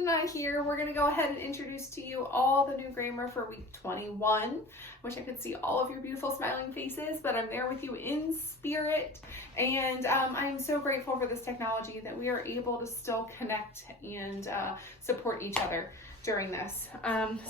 Tristan and I here. We're going to go ahead and introduce to you all the new grammar for week 21. Wish I could see all of your beautiful smiling faces, but I'm there with you in spirit. And I'm so grateful for this technology that we are able to still connect and support each other during this.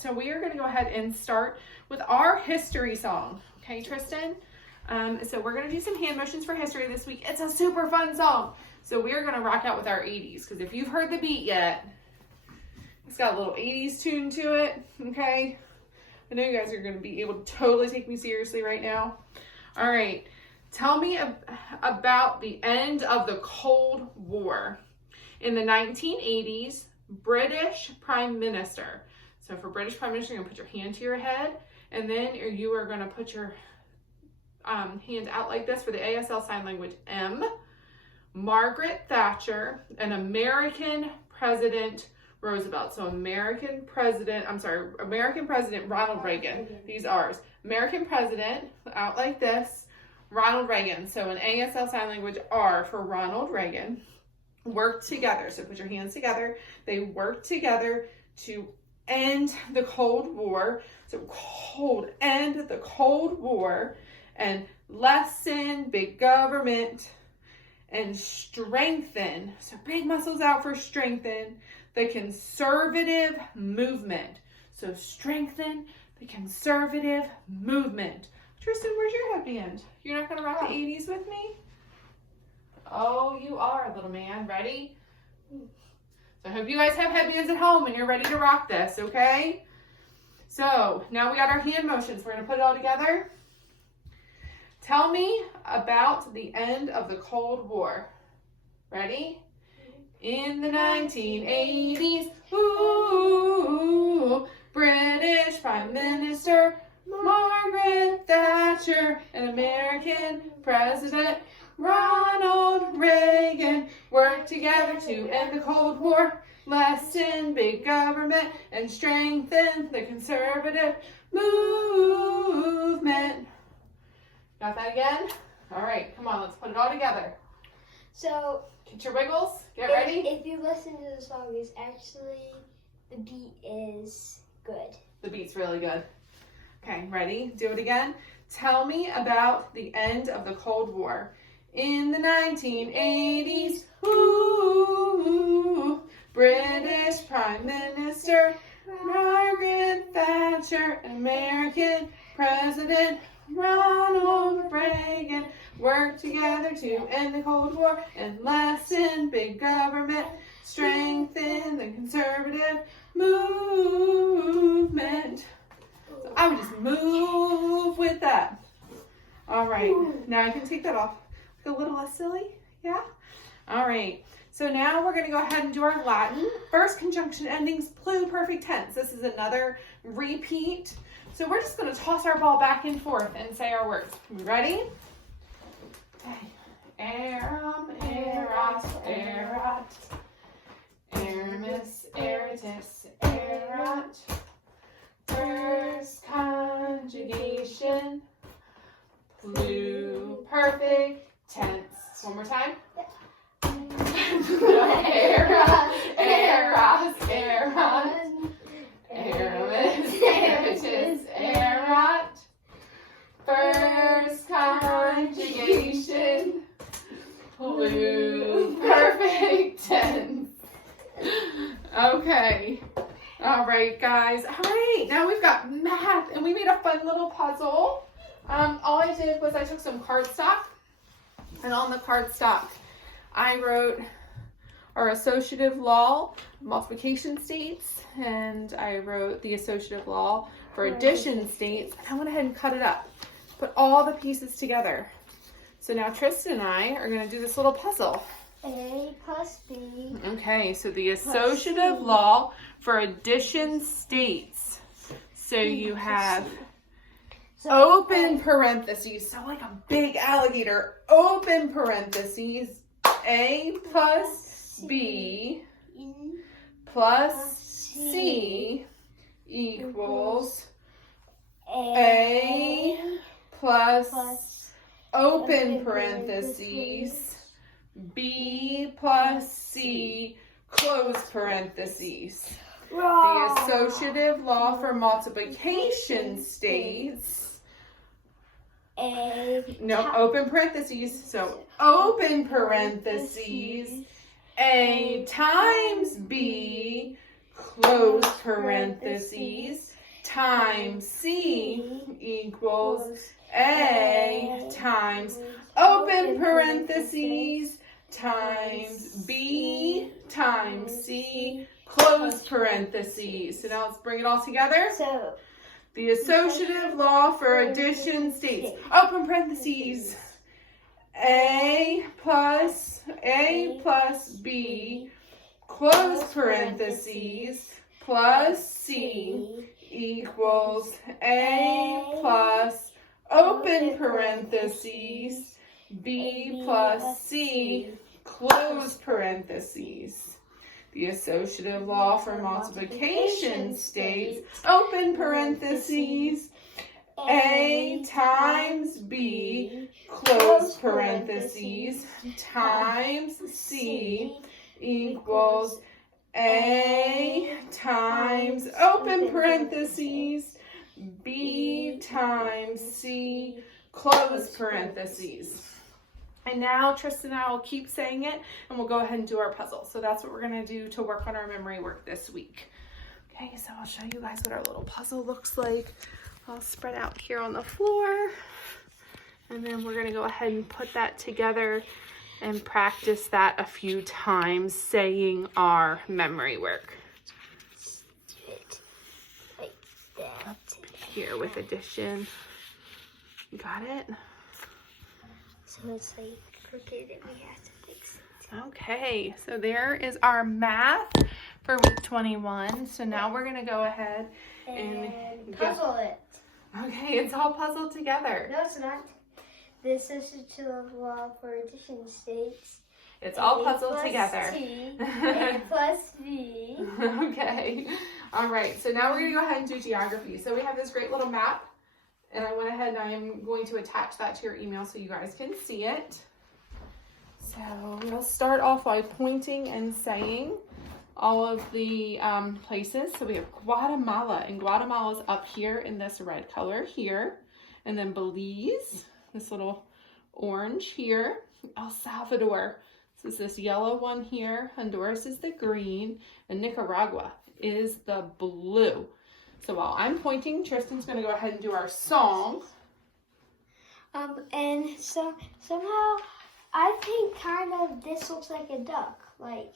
So we are going to go ahead and start with our history song. Okay, Tristan? So we're going to do some hand motions for history this week. It's a super fun song. So we are going to rock out with our 80s, because if you've heard the beat yet, it's got a little 80s tune to it, okay? I know you guys are going to be able to totally take me seriously right now. All right, tell me about the end of the Cold War. In the 1980s, British Prime Minister. So for British Prime Minister, you're going to put your hand to your head, and then you are going to put your hand out like this for the ASL sign language M. Margaret Thatcher, and American President Roosevelt. So American President Ronald Reagan. These R's. American President, out like this, Ronald Reagan. So an ASL sign language R for Ronald Reagan. Worked together. So put your hands together. They worked together to end the Cold War. So end the Cold War and lessen big government and strengthen, so big muscles out for strengthen, the conservative movement. So strengthen the conservative movement. Tristan, where's your headband? You're not going to rock the 80s with me? Oh, you are, little man. Ready? So I hope you guys have headbands at home and you're ready to rock this, okay? So now we got our hand motions. We're going to put it all together. Tell me about the end of the Cold War. Ready? In the 1980s, British Prime Minister Margaret Thatcher and American President Ronald Reagan worked together to end the Cold War, lessen big government, and strengthen the conservative movement. Got that again? All right, come on, let's put it all together. So, get your wiggles. Get ready. If you listen to the song, the beat is good. The beat's really good. Okay, ready? Do it again. Tell me about the end of the Cold War. In the 1980s, British Prime Minister Margaret Thatcher, American President Ronald Reagan worked together to end the Cold War and lessen big government, strengthen the conservative movement. So I would just move with that. All right, now I can take that off. A little less silly, yeah? All right, so now we're going to go ahead and do our Latin. First conjunction endings, pluperfect tense. This is another repeat. So we're just going to toss our ball back and forth and say our words. Ready? Okay. Eram, eras, erat. Eramis, eratis, erat. First conjugation. Pluperfect tense. One more time. Eras, eras, erat. Eramis, eratis, erat. First conjugation. Pluperfect tense. Okay. All right, guys. All right. Now we've got math, and we made a fun little puzzle. All I did was I took some cardstock, and on the cardstock, I wrote our associative law, multiplication states, and I wrote the associative law for addition states. I went ahead and cut it up, put all the pieces together. So now Tristan and I are going to do this little puzzle. A plus B. Okay, so the associative law for addition states. So you have open parentheses, so like a big alligator, open parentheses, A plus B plus C equals A plus open parentheses B plus C close parentheses. The Wrong. associative law for multiplication states, open parentheses, so open parentheses, A times B, close parentheses, times C equals A times open parentheses times B times C close parentheses. So now let's bring it all together. So The associative law for addition states, open parentheses, A plus B, close parentheses, plus C equals A plus open parentheses, B plus C, close parentheses. The associative law for multiplication states, open parentheses, A times B, close parentheses, times C equals A times open parentheses, B times C, close parentheses. And now Tristan and I will keep saying it and we'll go ahead and do our puzzle. So that's what we're gonna do to work on our memory work this week. Okay, so I'll show you guys what our little puzzle looks like. I'll spread out here on the floor. And then we're gonna go ahead and put that together and practice that a few times saying our memory work. like that. Here with addition. You got it? So it's like crooked and we have to fix it. Okay, so there is our math for week 21. So now we're gonna go ahead and puzzle it. Okay, it's all puzzled together. No, it's not. The associative law for addition states. It's all A puzzled plus together. T, A plus B. Okay, all right, so now we're gonna go ahead and do geography. So we have this great little map, and I went ahead and I am going to attach that to your email so you guys can see it. So we'll start off by pointing and saying all of the places. So we have Guatemala, and Guatemala is up here in this red color here. And then Belize, this little orange here. El Salvador, this is this yellow one here. Honduras is the green, and Nicaragua is the blue. So while I'm pointing, Tristan's gonna go ahead and do our song. And so somehow I think kind of this looks like a duck, like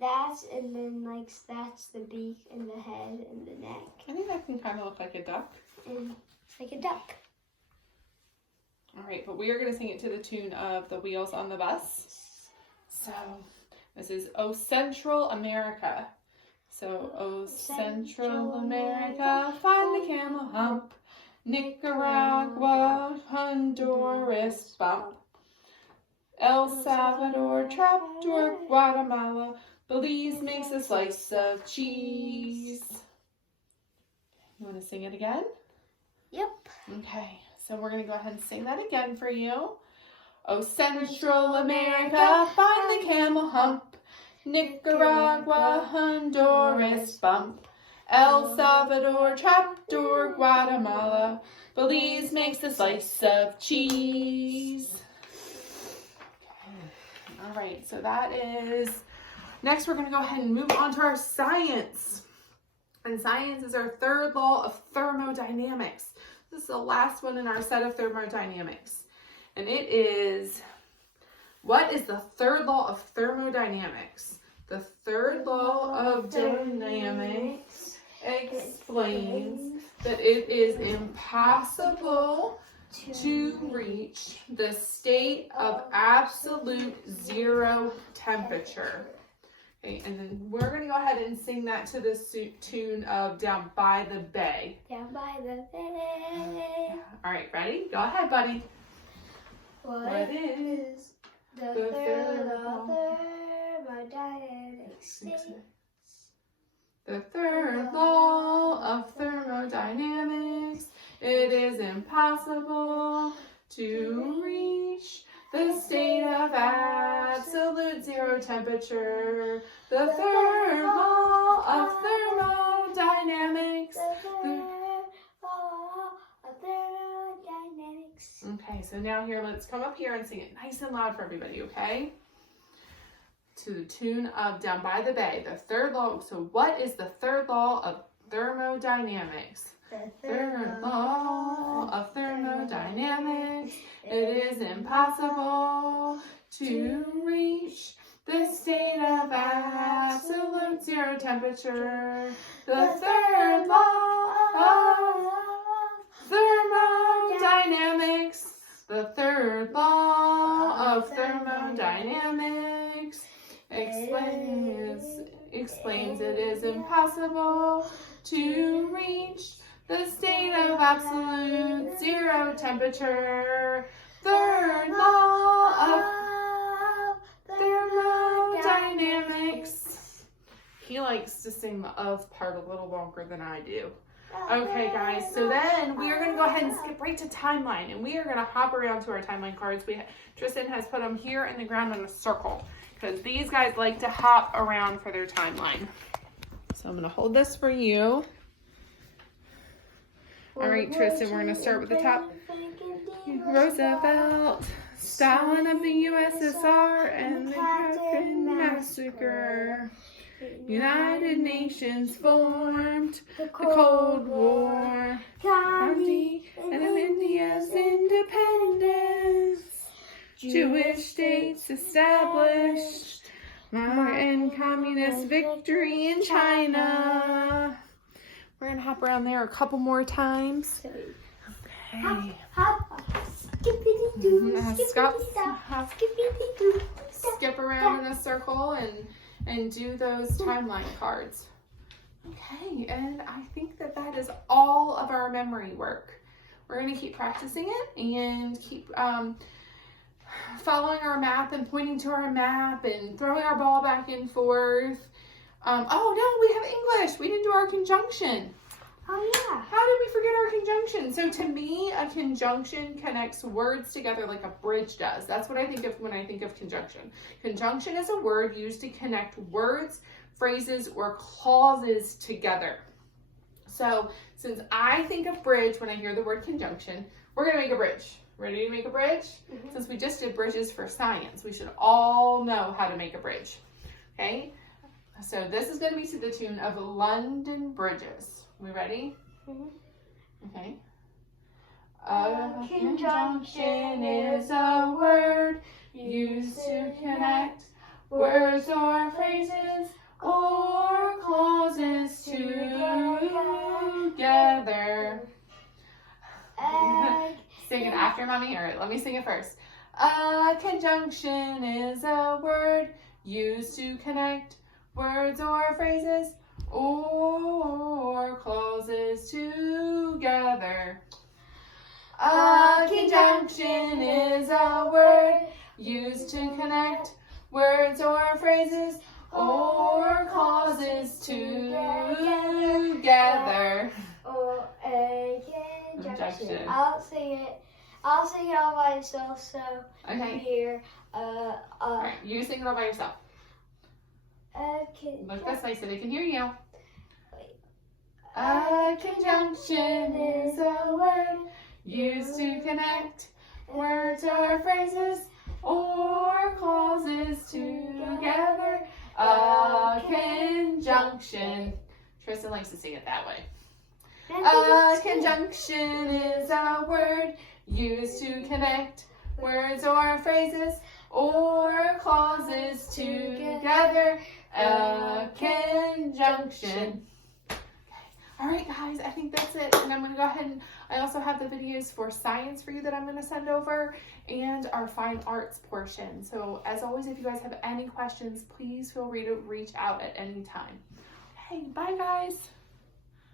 that's, and then like that's the beak and the head and the neck, I think that can kind of look like a duck. and it's like a duck. All right, but we are gonna sing it to the tune of The Wheels on the Bus. So this is O Central America. So O Central America, find the camel hump. Nicaragua, Honduras bump. El Salvador, trapdoor, Guatemala, Belize makes a slice of cheese. You want to sing it again? Yep. Okay, so we're going to go ahead and sing that again for you. O Central America, find the camel hump. Nicaragua, Honduras bump. El Salvador, trapdoor, Guatemala, Belize makes a slice of cheese. All right, so that is, next we're gonna go ahead and move on to our science. And science is our third law of thermodynamics. This is the last one in our set of thermodynamics. And it is, what is the third law of thermodynamics? The third law of dynamics explains that it is impossible to reach the state of absolute zero temperature. Okay, and then we're going to go ahead and sing that to the tune of Down by the Bay. Down by the bay. All right, ready? Go ahead, buddy. What is the third law of thermodynamics? The third law of thermodynamics, it is impossible to reach the state of absolute zero temperature. The third law of thermodynamics. Okay, so now here, let's come up here and sing it nice and loud for everybody, okay? To the tune of Down by the Bay, the third law. So what is the third law of thermodynamics? The Third law of thermodynamics. It is impossible to reach the state of absolute zero temperature. The third law of thermodynamics. The third law of thermodynamics explains it is impossible to reach the state of absolute zero temperature. Third law of thermodynamics. He likes to sing the of part a little longer than I do. Okay, guys, so then we are going to go ahead and skip right to timeline, and we are going to hop around to our timeline cards. Tristan has put them here in the ground in a circle, because these guys like to hop around for their timeline. So I'm going to hold this for you. All right, Tristan, we're going to start with the top. Roosevelt, Stalin of the USSR, and the Kraken Massacre. United Nations formed, the Cold War, Gandhi and India's independence, Jewish states established, Martin communist victory in China. We're going to hop around there a couple more times. Okay. Skip around in a circle and do those timeline cards. Okay, and I think that is all of our memory work. We're going to keep practicing it and keep following our map and pointing to our map and throwing our ball back and forth. Oh no, we have English. We didn't do our conjunction. Oh yeah. How did we forget our conjunction? So to me, a conjunction connects words together like a bridge does. That's what I think of when I think of conjunction. Conjunction is a word used to connect words, phrases, or clauses together. So since I think of bridge when I hear the word conjunction, we're going to make a bridge. Ready to make a bridge? Mm-hmm. Since we just did bridges for science, we should all know how to make a bridge. Okay? So this is going to be to the tune of London Bridges. We ready? Mm-hmm. Okay. A conjunction is a word used to connect words or phrases or clauses together. Sing it after Mommy. All right, let me sing it first. A conjunction is a word used to connect words or phrases or clauses together. A conjunction is a word used to connect words or phrases or clauses together. Or a conjunction. Conjunction. I'll sing it all by myself, so Okay. here. All right, you sing it all by yourself. Look this way so they can hear you. A conjunction is a word used to connect words or phrases or clauses together. A conjunction. Tristan likes to sing it that way. A conjunction is a word used to connect words or phrases or clauses together. A conjunction. All right, guys, I think that's it. And I'm going to go ahead and I also have the videos for science for you that I'm going to send over and our fine arts portion. So as always, if you guys have any questions, please feel free to reach out at any time. Okay, bye, guys.